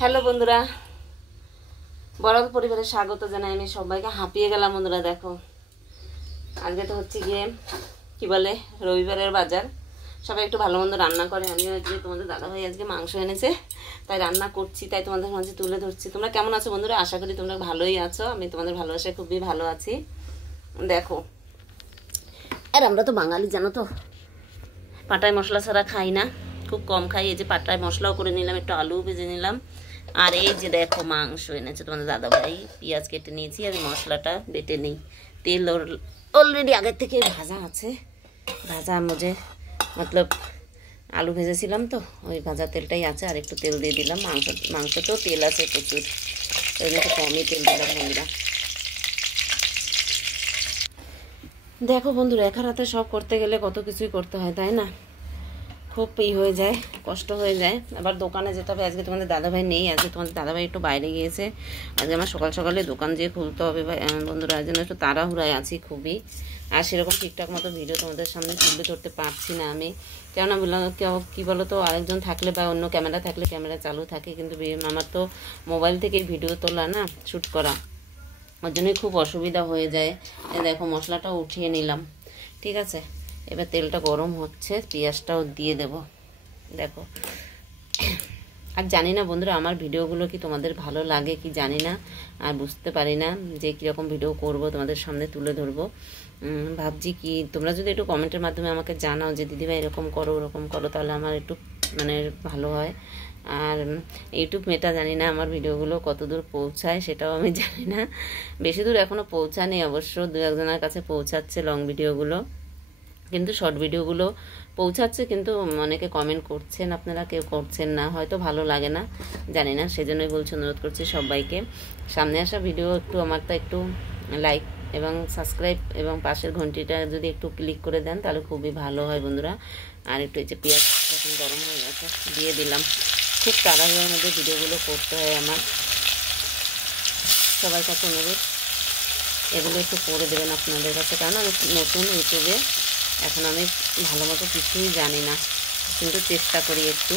Hello বন্ধুরা, বড়াল পরিবারে স্বাগত জানাই। আমি সবাইকে হাঁপিয়ে গেলাম বন্ধুরা। দেখো আজকে তো হচ্ছে গিয়ে কি বলে রবিবারের বাজার। সবাই একটু ভালো মন্দ রান্না করে। আমিও আজকে তোমাদের দাদাভাই আজকে মাংস এনেছে, তাই রান্না করছি, তাই তোমাদের মাঝে তুলে ধরছি। তোমরা কেমন আছো বন্ধুরা? আশা করি তোমরা ভালোই আছো। আমি তোমাদের ভালোবাসায় খুবই ভালো আছি। দেখো, আর আমরা তো বাঙালি জানো তো, পাটায় মশলা ছাড়া খাই না, খুব কম খাই। এই যে পাটায় মশলাও করে নিলাম, একটু আলু ভেজে নিলাম। আর এই যে দেখো মাংস এনেছে তোমাদের দাদাভাই, পেঁয়াজ কেটে নিয়েছি আর মশলাটা বেটে নিই। তেল অলরেডি আগের থেকে ভাজা আছে, ভাজা মুঝে মতলব আলু ভেজেছিলাম তো, ওই ভাজা তেলটাই আছে। আর একটু তেল দিয়ে দিলাম। মাংসতেও তেল আছে প্রচুর, ওই জন্য একটু কমই তেল দিলাম বন্ধুরা। দেখো বন্ধুরা, একার হাতে সব করতে গেলে কত কিছুই করতে হয়, তাই না? খুব হয়ে যায়, কষ্ট হয়ে যায়। আবার দোকানে যেতে হবে। আজকে তোমাদের দাদাভাই নেই, আজকে তোমাদের দাদাভাই একটু বাইরে গিয়েছে। আজকে আমার সকাল সকালে দোকান যেয়ে খুলতে হবে বন্ধুরা, এই জন্য একটু তাড়াহুড়ায় আছি খুবই। আর সেরকম ঠিকঠাক মতো ভিডিও তোমাদের সামনে তুলে ধরতে পারছি না আমি, কেননা বললাম কী বলো তো, আরেকজন থাকলে বা অন্য ক্যামেরা থাকলে ক্যামেরা চালু থাকে, কিন্তু আমার তো মোবাইল থেকেই ভিডিও তোলা না, শ্যুট করা, ওর জন্যই খুব অসুবিধা হয়ে যায়। দেখো মশলাটাও উঠিয়ে নিলাম, ঠিক আছে। এবার তেলটা গরম হচ্ছে, পেঁয়াজটাও দিয়ে দেব। দেখো, আর জানি না বন্ধুরা আমার ভিডিওগুলো কি তোমাদের ভালো লাগে কি জানি না, আর বুঝতে পারি না যে কীরকম ভিডিও করব, তোমাদের সামনে তুলে ধরবো। ভাবছি কি তোমরা যদি একটু কমেন্টের মাধ্যমে আমাকে জানাও যে দিদিভাই এরকম করো ওরকম করো, তাহলে আমার একটু মানে ভালো হয়। আর ইউটিউব মেটা জানি না আমার ভিডিওগুলো কত দূর পৌঁছায়, সেটাও আমি জানি না। বেশি দূর এখনও পৌঁছায়নি অবশ্য, দু একজনের কাছে পৌঁছাচ্ছে লং ভিডিওগুলো, কিন্তু শর্ট ভিডিওগুলো পৌঁছাচ্ছে। কিন্তু অনেকে কমেন্ট করছেন, আপনারা কেউ করছেন না, হয়তো ভালো লাগে না, জানি না। সেজন্যই বলছি, অনুরোধ করছি সবাইকে, সামনে আসা ভিডিও একটু আমারটা একটু লাইক এবং সাবস্ক্রাইব এবং পাশের ঘন্টিটা যদি একটু ক্লিক করে দেন তাহলে খুবই ভালো হয় বন্ধুরা। আর একটু এই যে পেঁয়াজ এখন গরম হয়ে গেছে, দিয়ে দিলাম। খুব তাড়াহুড়োর মধ্যে ভিডিওগুলো করতে হয় আমার, সবার কাছে অনুরোধ এগুলো একটু করে দেবেন আপনাদের কাছে, কারণ আমি নতুন ইউটিউবে, এখন আমি ভালো মতো কিছুই জানি না, কিন্তু চেষ্টা করি একটু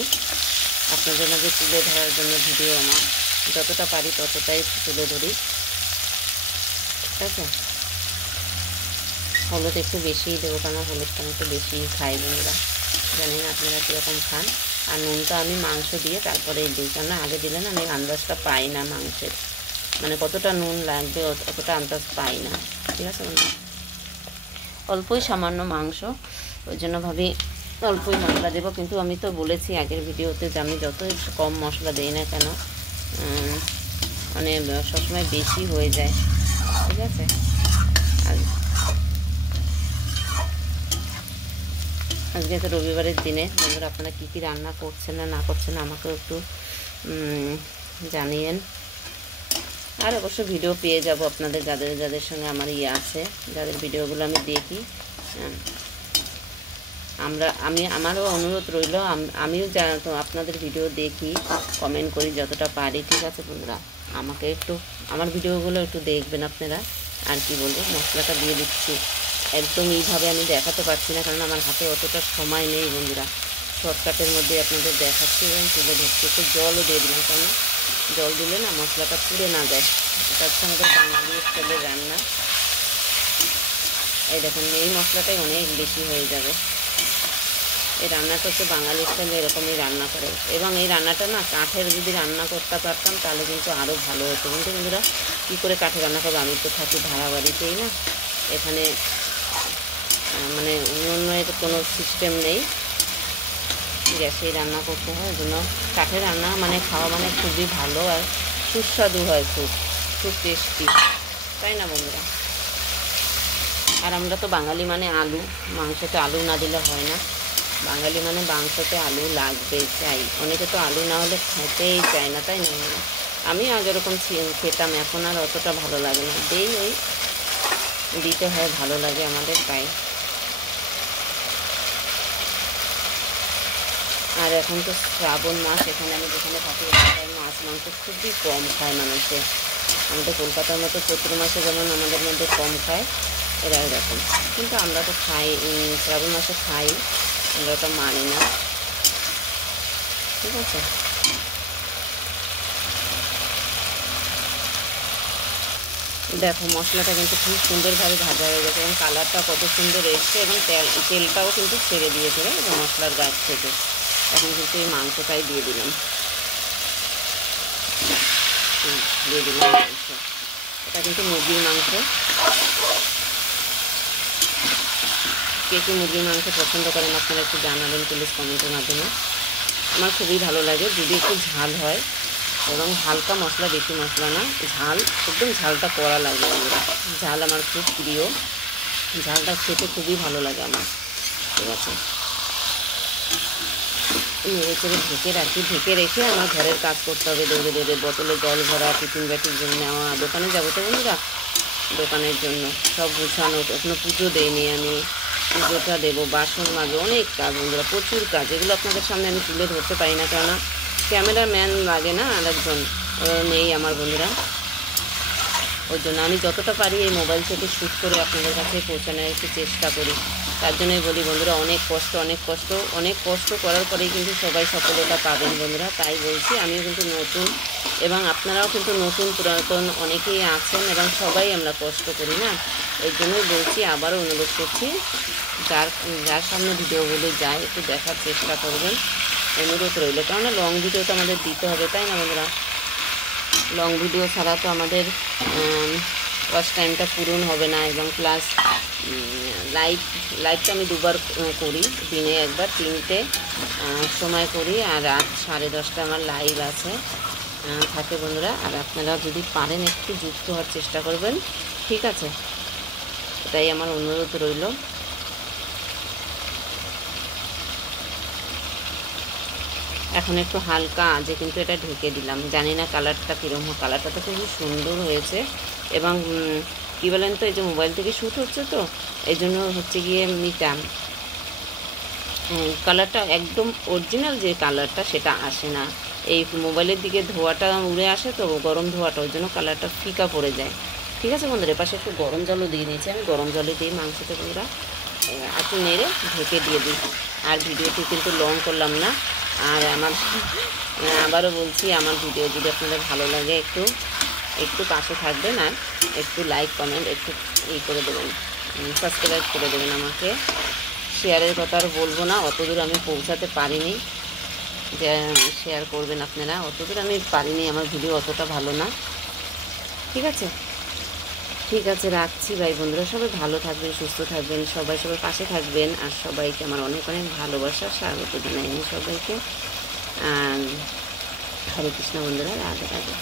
আপনাদের মাঝে তুলে ধরার জন্য ভিডিও, আমার যতটা পারি ততটাই তুলে ধরি, ঠিক আছে। হলুদ একটু বেশিই দেবো, কারণ হলুদটা আমি একটু বেশিই খাই বন্ধুরা, জানি না আপনারা কীরকম খান। আর নুনটা আমি মাংস দিয়ে তারপরে দিই, কেন আগে দিলে না আমি আন্দাজটা পাই না মাংসের, মানে কতটা নুন লাগবে অতটা আন্দাজ পাই না, ঠিক আছে বন্ধুরা। অল্পই সামান্য মাংস, ওই জন্য ভাবি অল্পই মশলা দেবো। কিন্তু আমি তো বলেছি আগের ভিডিওতে যে আমি যতই কম মশলা দিই না কেন মানে সবসময় বেশি হয়ে যায়, ঠিক আছে। আর আজকে তো রবিবারের দিনে বন্ধুরা, আপনারা কী কী রান্না করছেন না না করছেন আমাকেও একটু জানিয়েন। আর অবশ্য ভিডিও পেয়ে যাব আপনাদের যাদের যাদের সঙ্গে আমার ইয়ে আছে, যাদের ভিডিওগুলো আমি দেখি। আমারও অনুরোধ রইল, আমিও তো আপনাদের ভিডিও দেখি, কমেন্ট করি যতটা পারি, ঠিক আছে বন্ধুরা। আমাকে একটু আমার ভিডিওগুলো একটু দেখবেন আপনারা। আর কি বলবো, মশলাটা দিয়ে দিচ্ছি একদম এইভাবে আমি দেখাতে পারছি না, কারণ আমার হাতে অতটা সময় নেই বন্ধুরা। শর্টকাটের মধ্যে আপনাদের দেখাচ্ছি এবং তুলে ধরছি। একটু জলও দিয়ে দিলাম, কারণ জল দিলে না মশলাটা পুড়ে না যায়। এটা হচ্ছে আমাদের বাঙালি স্টাইলের রান্না। এই দেখুন, এই মশলাটাই অনেক বেশি হয়ে যাবে। এই রান্নাটা হচ্ছে বাঙালি স্টাইলে এরকমই রান্না করে, এবং এই রান্নাটা না কাঠের যদি রান্না করতে পারতাম তাহলে কিন্তু আরও ভালো হতো। কিন্তু বন্ধুরা কী করে কাঠে রান্না করবো, আমি তো থাকি ভাড়া বাড়িতেই না, এখানে মানে অন্যের কোনো সিস্টেম নেই, গ্যাসেই রান্না করতে হয়। ওই জন্য কাঠের রান্না মানে খাওয়া মানে খুবই ভালো আর সুস্বাদু হয়, খুব খুব টেস্টি, তাই না বন্ধুরা। আর আমরা তো বাঙালি মানে আলু, মাংসতে আলু না দিলে হয় না, বাঙালি মানে মাংসতে আলু লাগবেই, চাই। অনেকে তো আলু না হলে খেতেই চায় না, তাই না। আমি আগে এরকম খেতাম, এখন আর অতটা ভালো লাগে না, ওই দিতে হয়, ভালো লাগে আমাদের, তাই। আর এখন তো শ্রাবণ মাস, এখানে আমি যেখানে থাকি মাছ মাংস খুবই কম খায় মানুষে। আমাদের কলকাতার মতো চৈত্র মাসে যেমন আমাদের মধ্যে কম খায়, এরা এরকম, কিন্তু আমরা তো খাই, শ্রাবণ মাসে খাই, আমরা ওটা মানি না, ঠিক আছে। আর এখন তো শ্রাবণ মাস, এখানে আমি যেখানে থাকি মাছ মাংস খুবই কম খায় মানুষে। আমাদের কলকাতার মতো চৈত্র মাসে যেমন আমাদের মধ্যে কম খায়, এরা এরকম, কিন্তু আমরা তো খাই শ্রাবণ মাসে খাই, আমরা ওটা মানি না। ঠিক আছে। আর এখন তো শ্রাবণ মাস, এখানে আমি যেখানে থাকি মাছ মাংস খুবই কম খায় মানুষে। আমাদের কলকাতার মতো চৈত্র মাসে যেমন আমাদের মধ্যে কম খায়, এরা এরকম, কিন্তু আমরা তো খাই শ্রাবণ মাসে খাই, আমরা ওটা মানি না। ঠিক আছে। দেখো মশলাটা কিন্তু খুব সুন্দরভাবে ভাজা হয়ে গেছে এবং কালারটা কত সুন্দর এসছে এবং তেলটাও কিন্তু ছেড়ে দিয়েছে মশলার গাছ থেকে। এখন কিন্তু এই মাংসটাই দিয়ে দিলাম মাংস। এটা কিন্তু মুরগির মাংস। কে কে মুরগির মাংস পছন্দ করেন আপনারা একটু জানাবেন প্লিজ কমেন্টের মাধ্যমে। আমার খুবই ভালো লাগে যদি একটু ঝাল হয় এবং হালকা মশলা, বেশি মশলা না, ঝাল একদম ঝালটা কড়া লাগে বন্ধুরা। ঝাল আমার খুব প্রিয়, ঝালটা খেতে খুবই ভালো লাগে আমার। ঠিক আছে, নেড়ে চেড়ে ঢেকে রাখি। ঢেকে রেখে আমার ঘরের কাজ করতে হবে দৌড়ে দৌড়ে। বোতলে জল ভরা, টিফিন ব্যাটির জন্য নেওয়া, দোকানে যাবো তো বন্ধুরা, দোকানের জন্য সব গুছানো। এখনো পুজো দেয়নি আমি, পুজোটা দেবো, বাসন মাজবো, অনেক কাজ বন্ধুরা, প্রচুর কাজ। এগুলো আপনাদের সামনে আমি তুলে ধরতে পারি না, কেননা ক্যামেরাম্যান লাগে না, আরেকজন নেই আমার বন্ধুরা। ওই জন্য আমি যতটা পারি এই মোবাইল থেকে শ্যুট করে আপনাদের কাছে পৌঁছানোর একটু চেষ্টা করি। তার জন্যই বলি বন্ধুরা, অনেক কষ্ট করার পরেই কিন্তু সবাই সফলতা পাবেন বন্ধুরা। তাই বলছি, আমিও কিন্তু নতুন এবং আপনারাও কিন্তু নতুন পুরাতন অনেকেই আছেন এবং সবাই আমরা কষ্ট করি না। এই জন্যই বলছি, আবারও অনুরোধ করছি, যার সামনে ভিডিওগুলো যায় একটু দেখার চেষ্টা করবেন, অনুরোধ রইল। কেননা লং ভিডিও তো আমাদের দিতে হবে, তাই না বন্ধুরা? লং ভিডিও ছাড়া তো আমাদের ওয়াচ টাইমটা পূরণ হবে না। এবং প্লাস লাইভটা আমি দুবার করি, দিনে একবার 3টে সময় করি, আর রাত 10:30 আমার লাইভ আছে থাকে বন্ধুরা। আর আপনারা যদি পারেন একটু যুক্ত হওয়ার চেষ্টা করবেন, ঠিক আছে? এটাই আমার অনুরোধ রইল। এখন একটু হালকা আজে কিন্তু এটা ঢেকে দিলাম। জানি না কালারটা কীরকম হয়, কালারটা তো খুবই সুন্দর হয়েছে। এবং কী বলেন তো, এই যে মোবাইল থেকে শ্যুট হচ্ছে তো, এই জন্য হচ্ছে গিয়ে নিতাম কালারটা একদম অরিজিনাল যে কালারটা সেটা আসে না। এই মোবাইলের দিকে ধোঁয়াটা উড়ে আসে তো, গরম ধোঁয়াটা, ওই জন্য কালারটা ফিকা পড়ে যায়। ঠিক আছে বন্ধুরা, এপাশে একটু গরম জলও দিয়ে নিয়েছি আমি। গরম জলে দিয়ে মাংসটা বন্ধুরা একটু নেড়ে ঢেকে দিয়ে দিই। আর ভিডিওটি কিন্তু লং করলাম না। আর আবারও বলছি, আমার ভিডিও যদি আপনাদের ভালো লাগে একটু পাশে থাকবেন, আর একটু লাইক কমেন্ট একটু করে দেবেন, সাবস্ক্রাইব করে দেবেন আমাকে। শেয়ারের কথা আর বলবো না, অতদূর আমি পৌঁছাতে পারিনি যে শেয়ার করবেন আপনারা, অতদূর আমি পারিনি, আমার ভিডিও অতটা ভালো না। ঠিক আছে, রাখছি ভাই বন্ধুরা। সবাই ভালো থাকবেন, সুস্থ থাকবেন, সবাই পাশে থাকবেন। আর সবাইকে আমার অনেক ভালোবাসা, স্বাগত জানাই সবাইকে। হরে কৃষ্ণ বন্ধুরা, রাধে রাধে।